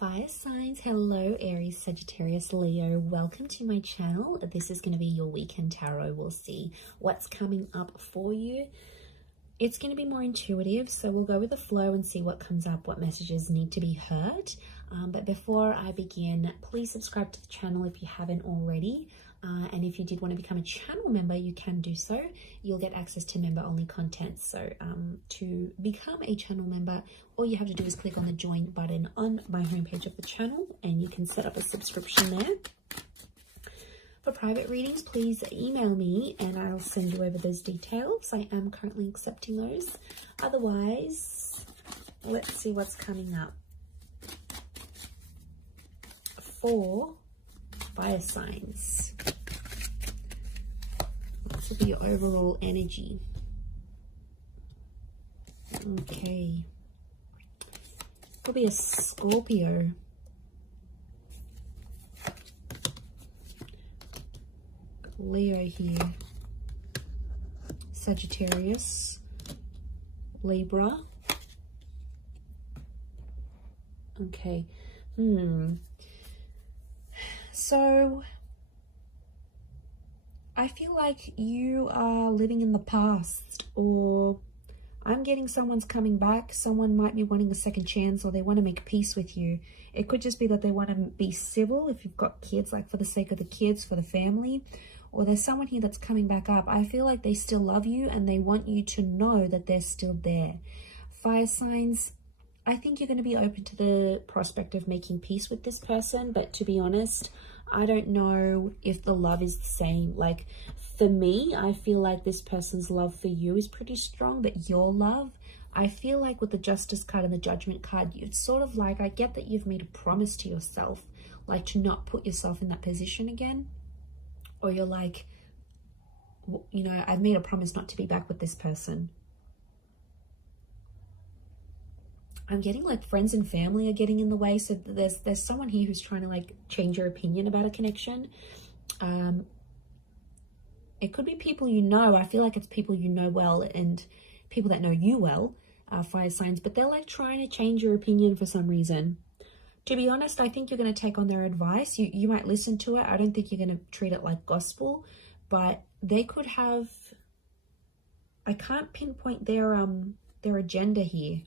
Fire signs, hello Aries, Sagittarius, Leo. Welcome to my channel. This is going to be your weekend tarot. We'll see what's coming up for you. It's going to be more intuitive, so we'll go with the flow and see what comes up, what messages need to be heard. But before I begin, please subscribe to the channel if you haven't already. And if you did want to become a channel member, you can do so. You'll get access to member-only content. So to become a channel member, all you have to do is click on the join button on my homepage of the channel, and you can set up a subscription there. For private readings, please email me and I'll send you over those details. I am currently accepting those. Otherwise, let's see what's coming up for fire signs. This will be your overall energy. Okay. Could be a Scorpio. Leo here. Sagittarius. Libra. Okay. So I feel like you are living in the past, or I'm getting someone's coming back. Someone might be wanting a second chance, or they want to make peace with you. It could just be that they want to be civil if you've got kids, like for the sake of the kids, for the family. Or there's someone here that's coming back up. I feel like they still love you and they want you to know that they're still there. Fire signs, I think you're going to be open to the prospect of making peace with this person. But to be honest, I don't know if the love is the same. Like for me, I feel like this person's love for you is pretty strong, but your love, I feel like with the Justice card and the Judgment card, it's sort of like, I get that you've made a promise to yourself, like to not put yourself in that position again. Or you're like, you know, I've made a promise not to be back with this person. I'm getting like friends and family are getting in the way. So there's someone here who's trying to like change your opinion about a connection. It could be people you know. I feel like it's people you know well and people that know you well, fire signs. But they're like trying to change your opinion for some reason. To be honest, I think you're going to take on their advice. You might listen to it. I don't think you're going to treat it like gospel. But they could have... I can't pinpoint their agenda here.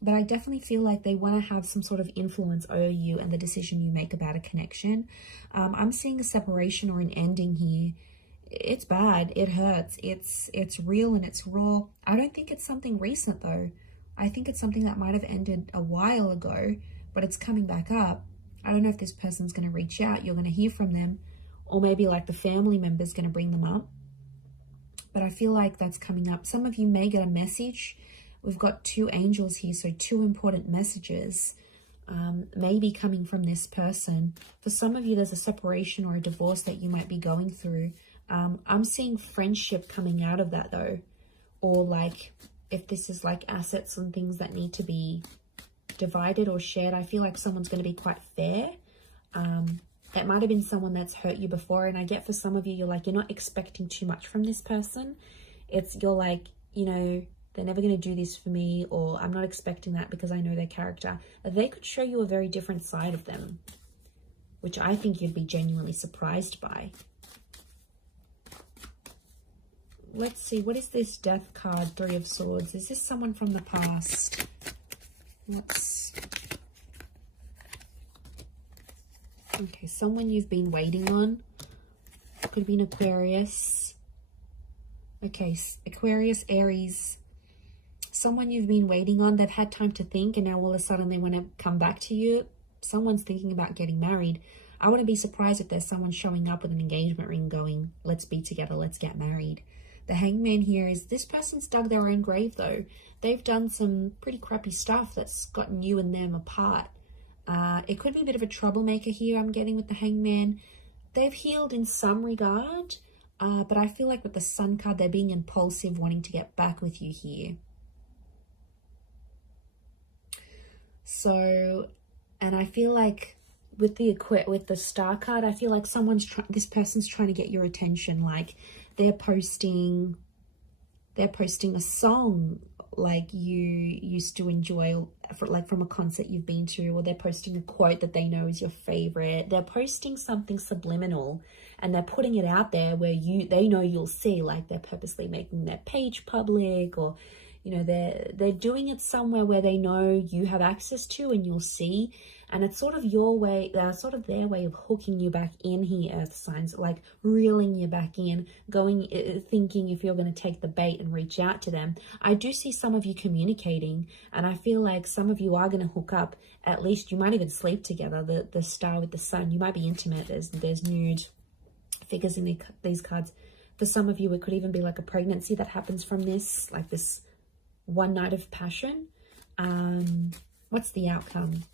But I definitely feel like they want to have some sort of influence over you and the decision you make about a connection. I'm seeing a separation or an ending here. It's bad. It hurts. It's real and it's raw. I don't think it's something recent though. I think it's something that might have ended a while ago, but it's coming back up. I don't know if this person's going to reach out. You're going to hear from them, or maybe like the family member's going to bring them up. But I feel like that's coming up. Some of you may get a message. We've got two angels here, so two important messages maybe coming from this person. For some of you, there's a separation or a divorce that you might be going through. I'm seeing friendship coming out of that though, or like if this is like assets and things that need to be divided or shared, I feel like someone's going to be quite fair. It might have been someone that's hurt you before, and I get for some of you, you're like, you're not expecting too much from this person. You're like, you know, they're never going to do this for me, or I'm not expecting that because I know their character. They could show you a very different side of them, which I think you'd be genuinely surprised by. Let's see, what is this Death card, Three of Swords? Is this someone from the past? Okay, someone you've been waiting on. Could be an Aquarius. Okay, Aquarius, Aries. Someone you've been waiting on. They've had time to think, and now all of a sudden they want to come back to you. Someone's thinking about getting married. I wouldn't be surprised if there's someone showing up with an engagement ring going, let's be together, let's get married. The Hangman here is this person's dug their own grave though. They've done some pretty crappy stuff that's gotten you and them apart. It could be a bit of a troublemaker here I'm getting with the Hangman. They've healed in some regard, but I feel like with the Sun card, they're being impulsive, wanting to get back with you here. So, and I feel like with the Star card, I feel like this person's trying to get your attention. Like they're posting a song like you used to enjoy like from a concert you've been to, or they're posting a quote that they know is your favorite. They're posting something subliminal and they're putting it out there where they know you'll see, like they're purposely making their page public, or you know, they're doing it somewhere where they know you have access to and you'll see. And it's sort of your way, sort of their way of hooking you back in here, earth signs, like reeling you back in, thinking if you're going to take the bait and reach out to them. I do see some of you communicating, and I feel like some of you are going to hook up. At least you might even sleep together. The star with the sun, you might be intimate. There's nude figures in these cards. For some of you, it could even be like a pregnancy that happens from this, like this one night of passion. What's the outcome?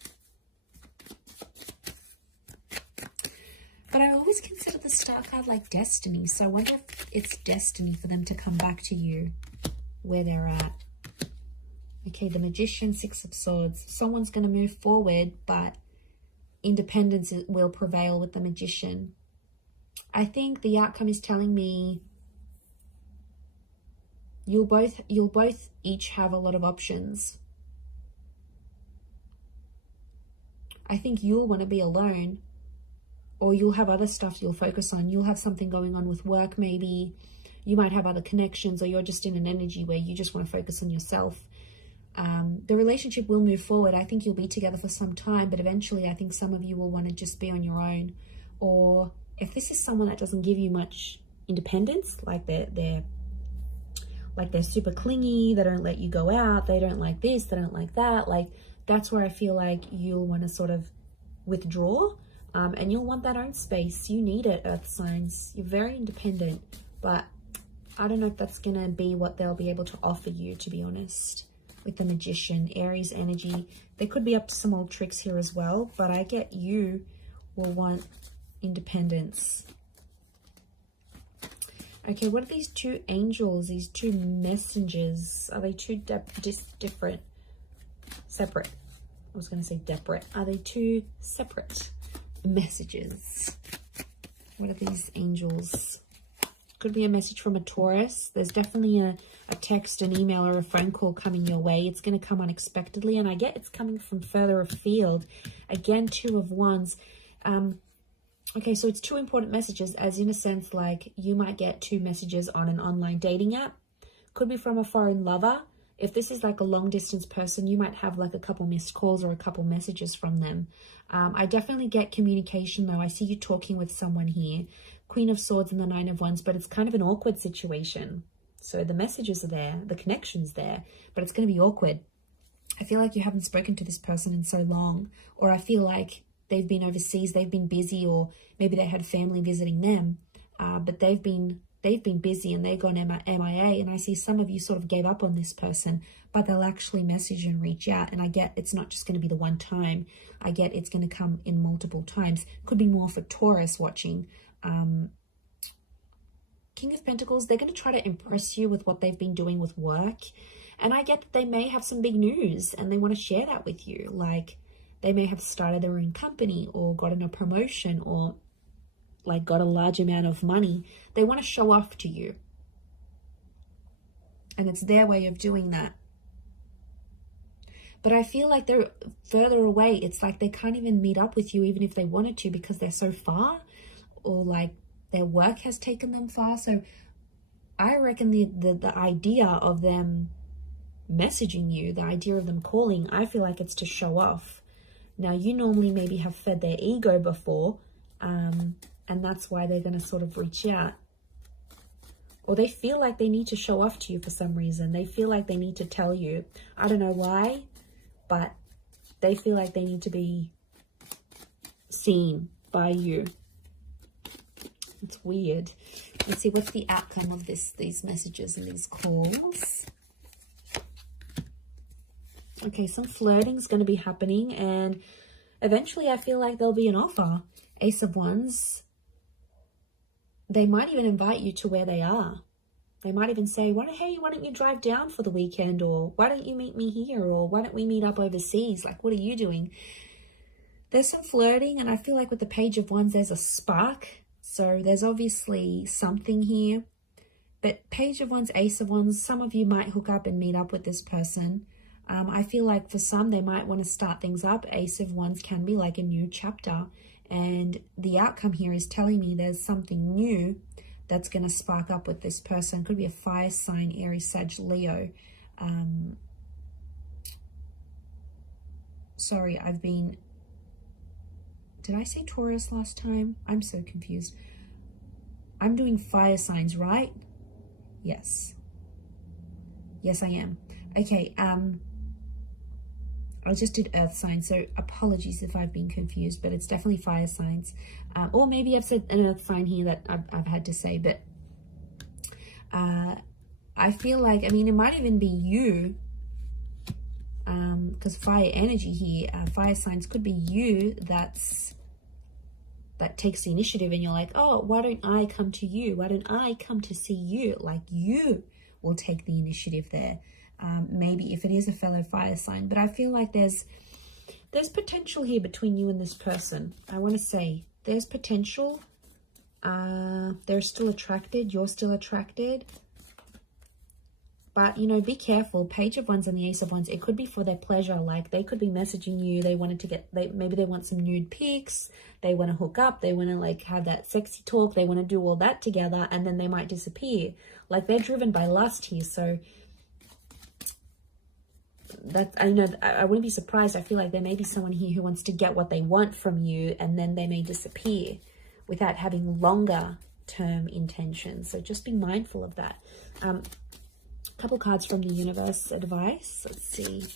But I always consider the star card like destiny. So I wonder if it's destiny for them to come back to you where they're at. Okay, the Magician, Six of Swords. Someone's going to move forward, but independence will prevail with the Magician. I think the outcome is telling me you'll both each have a lot of options. I think you'll want to be alone, or you'll have other stuff you'll focus on. You'll have something going on with work, maybe. You might have other connections, or you're just in an energy where you just want to focus on yourself. The relationship will move forward. I think you'll be together for some time, but eventually I think some of you will want to just be on your own. Or if this is someone that doesn't give you much independence, like they're super clingy, they don't let you go out, they don't like this, they don't like that, like that's where I feel like you'll want to sort of withdraw. And you'll want that own space. You need it, earth signs. You're very independent, but I don't know if that's going to be what they'll be able to offer you, to be honest. With the Magician, Aries energy, they could be up to some old tricks here as well, but I get you will want independence. Okay, what are these two angels, these two messengers? Are they two different? Separate. I was going to say separate. Are they two separate messages? What are these angels? Could be a message from a Taurus. There's definitely a text, an email, or a phone call coming your way. It's going to come unexpectedly, and I get it's coming from further afield. Again, Two of Wands. Okay, so it's two important messages, as in a sense, like you might get two messages on an online dating app. Could be from a foreign lover. If this is like a long distance person, you might have like a couple missed calls or a couple messages from them. I definitely get communication though. I see you talking with someone here. Queen of Swords and the Nine of Wands, but it's kind of an awkward situation. So the messages are there, the connection's there, but it's going to be awkward. I feel like you haven't spoken to this person in so long, or I feel like they've been overseas, they've been busy, or maybe they had family visiting them, but they've been busy and they've gone MIA, and I see some of you sort of gave up on this person, but they'll actually message and reach out, and I get it's not just going to be the one time. I get it's going to come in multiple times. Could be more for Taurus watching. King of Pentacles, they're going to try to impress you with what they've been doing with work, and I get that they may have some big news and they want to share that with you. Like they may have started their own company or gotten a promotion or like got a large amount of money. They want to show off to you, and it's their way of doing that. But I feel like they're further away. It's like they can't even meet up with you even if they wanted to, because they're so far, or like their work has taken them far. So I reckon the idea of them messaging you, the idea of them calling, I feel like it's to show off. Now, you normally maybe have fed their ego before, and that's why they're going to sort of reach out. Or they feel like they need to show off to you for some reason. They feel like they need to tell you. I don't know why, but they feel like they need to be seen by you. It's weird. Let's see, what's the outcome of these messages and these calls? Okay, some flirting is going to be happening, and eventually I feel like there'll be an offer. Ace of Wands. They might even invite you to where they are. They might even say, hey, why don't you drive down for the weekend? Or why don't you meet me here? Or why don't we meet up overseas? Like, what are you doing? There's some flirting, and I feel like with the Page of Wands, there's a spark. So there's obviously something here. But Page of Wands, Ace of Wands, some of you might hook up and meet up with this person. I feel like for some, they might want to start things up. Ace of Wands can be like a new chapter. And the outcome here is telling me there's something new that's going to spark up with this person. Could be a fire sign, Aries, Sag, Leo. Sorry, did I say Taurus last time? I'm so confused. I'm doing fire signs, right? Yes. Yes, I am. Okay, I just did earth signs, so apologies if I've been confused, but it's definitely fire signs. Or maybe I've said an earth sign here that I've had to say, but I feel like, I mean, it might even be you, because fire energy here, fire signs could be you that takes the initiative, and you're like, oh, why don't I come to you? Why don't I come to see you? Like, you will take the initiative there. Maybe if it is a fellow fire sign, but I feel like there's potential here between you and this person. I want to say there's potential. They're still attracted. You're still attracted. But, you know, be careful. Page of Wands and the Ace of Wands, it could be for their pleasure. Like, they could be messaging you. They wanted to get, maybe they want some nude pics. They want to hook up. They want to, like, have that sexy talk. They want to do all that together, and then they might disappear. Like, they're driven by lust here. So, I know, I wouldn't be surprised. I feel like there may be someone here who wants to get what they want from you, and then they may disappear without having longer term intentions. So just be mindful of that. Couple cards from the universe advice. Let's see.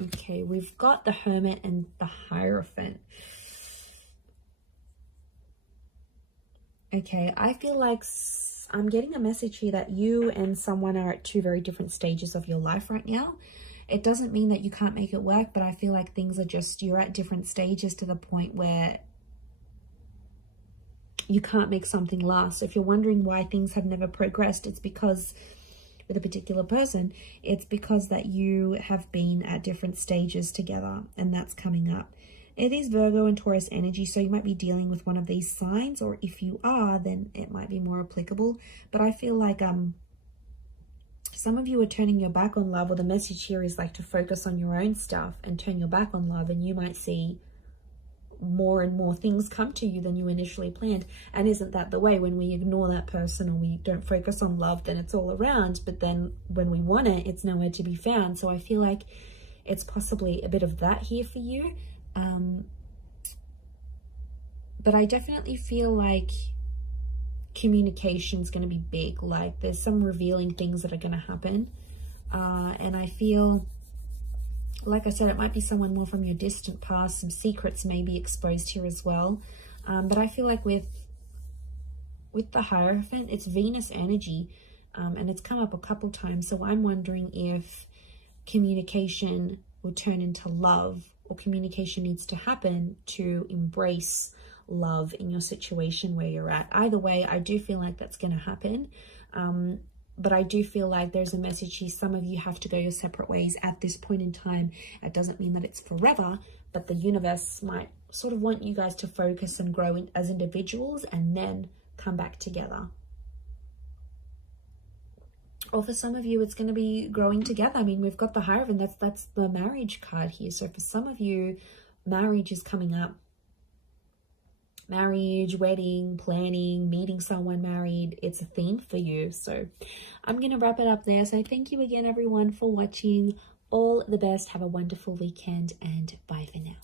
Okay, we've got the Hermit and the Hierophant. Okay, I feel like I'm getting a message here that you and someone are at two very different stages of your life right now. It doesn't mean that you can't make it work, but I feel like things are just, you're at different stages to the point where you can't make something last. So if you're wondering why things have never progressed, it's because with a particular person, it's because that you have been at different stages together, and that's coming up. It is Virgo and Taurus energy, so you might be dealing with one of these signs, or if you are, then it might be more applicable. But I feel like some of you are turning your back on love, or the message here is like to focus on your own stuff and turn your back on love, and you might see more and more things come to you than you initially planned. And isn't that the way? When we ignore that person or we don't focus on love, then it's all around, but then when we want it, it's nowhere to be found. So I feel like it's possibly a bit of that here for you. But I definitely feel like communication is going to be big. Like, there's some revealing things that are going to happen. And I feel, like I said, it might be someone more from your distant past. Some secrets may be exposed here as well. But I feel like with the Hierophant, it's Venus energy, and it's come up a couple times. So I'm wondering if communication will turn into love, or communication needs to happen to embrace love in your situation where you're at. Either way, I do feel like that's going to happen. But I do feel like there's a message here. Some of you have to go your separate ways at this point in time. It doesn't mean that it's forever, but the universe might sort of want you guys to focus and grow as individuals and then come back together. Or for some of you, it's going to be growing together. I mean, we've got the Hierophant. That's the marriage card here. So for some of you, marriage is coming up. Marriage, wedding, planning, meeting someone married, it's a theme for you. So I'm going to wrap it up there. So thank you again, everyone, for watching. All the best. Have a wonderful weekend, and bye for now.